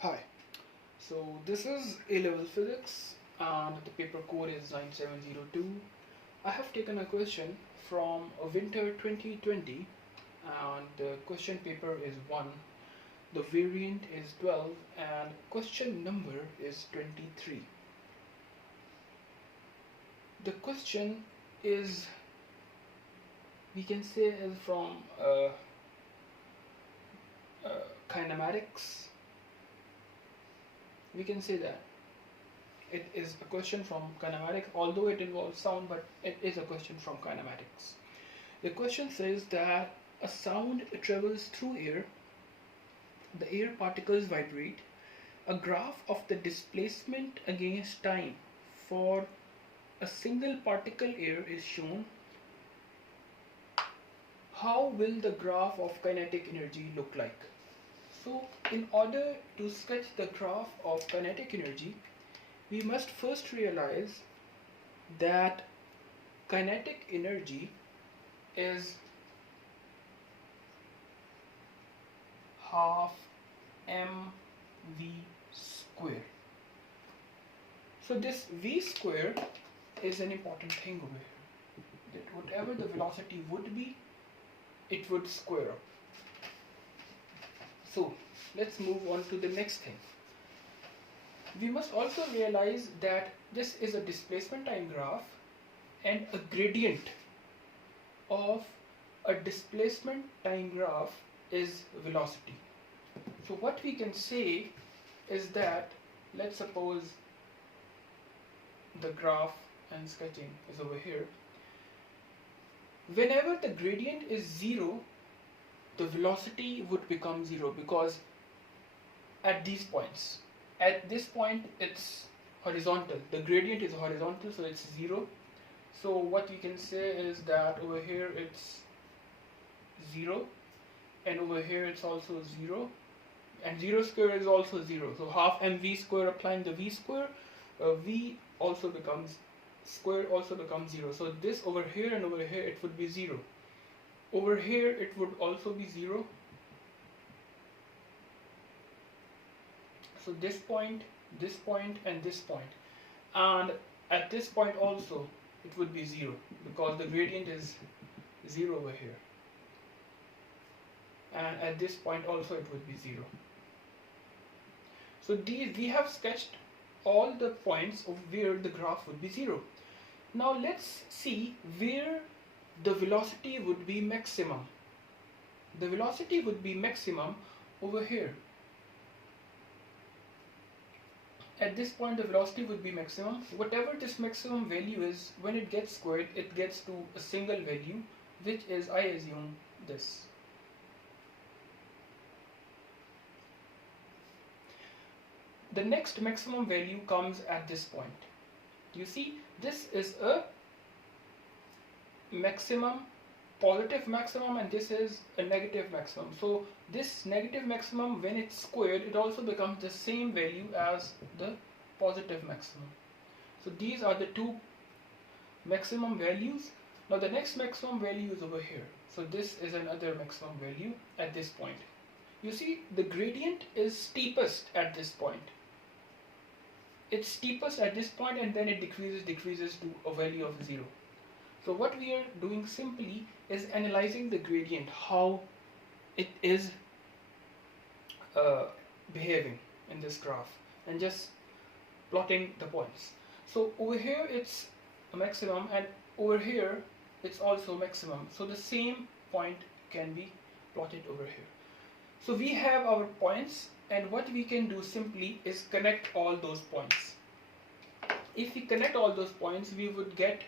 Hi, so this is A-level physics and the paper code is 9702. I have taken a question from a winter 2020 and the question paper is 1, the variant is 12 and question number is 23. The question is, we can say, is from kinematics. We can say that it is a question from kinematics, although it involves sound, but it is a question from kinematics. The question says that a sound travels through air, the air particles vibrate, a graph of the displacement against time for a single particle air is shown. How will the graph of kinetic energy look like? So, in order to sketch the graph of kinetic energy, we must first realize that kinetic energy is half mv square. So this v square is an important thing over here. That whatever the velocity would be, it would square up. So let's move on to the next thing. We must also realize that this is a displacement time graph and a gradient of a displacement time graph is velocity. So what we can say is that, let's suppose the graph and sketching is over here. Whenever the gradient is 0, the velocity would become 0 because at these points, at this point it's horizontal, the gradient is horizontal, so it's 0. So what we can say is that over here it's 0 and over here it's also 0 and 0 square is also 0. So half mv square applying the v square, v also becomes square also becomes 0. So this over here and over here it would be 0. Over here it would also be 0. So this point and this point, and at this point also it would be 0 because the gradient is 0 over here, and at this point also it would be 0. So we have sketched all the points of where the graph would be 0. Now let's see where the velocity would be maximum. The velocity would be maximum over here. At this point the velocity would be maximum. Whatever this maximum value is, when it gets squared, it gets to a single value, which is, I assume, this. The next maximum value comes at this point. You see, this is a maximum, positive maximum, and this is a negative maximum. So this negative maximum, when it's squared, it also becomes the same value as the positive maximum. So these are the two maximum values. Now the next maximum value is over here. So this is another maximum value at this point. You see, the gradient is steepest at this point. It's steepest at this point and then it decreases to a value of 0. So what we are doing simply is analyzing the gradient, how it is behaving in this graph, and just plotting the points. So over here it's a maximum and over here it's also maximum. So the same point can be plotted over here. So we have our points, and what we can do simply is connect all those points. If we connect all those points, we would get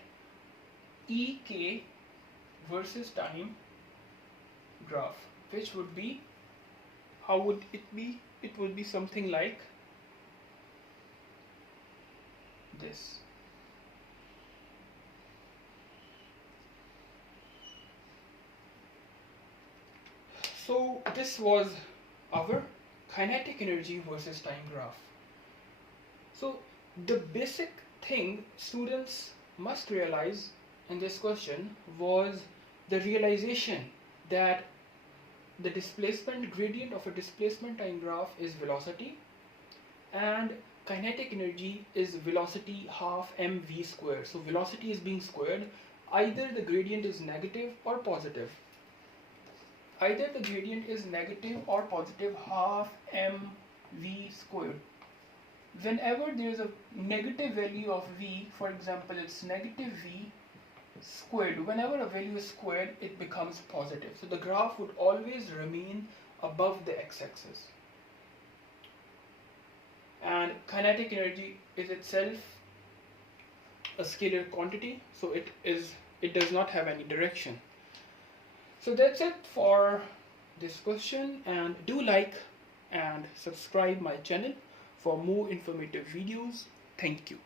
EK versus time graph, which would be, how would it be? It would be something like this. So this was our kinetic energy versus time graph. So the basic thing students must realize in this question was the realization that the displacement gradient of a displacement time graph is velocity, and kinetic energy is velocity half mv squared. So velocity is being squared. Either the gradient is negative or positive. Either the gradient is negative or positive half mv squared. Whenever there is a negative value of v, for example it's negative v squared, whenever a value is squared it becomes positive. So the graph would always remain above the x-axis. And kinetic energy is itself a scalar quantity, so it does not have any direction. So that's it for this question, and do like and subscribe my channel for more informative videos. Thank you.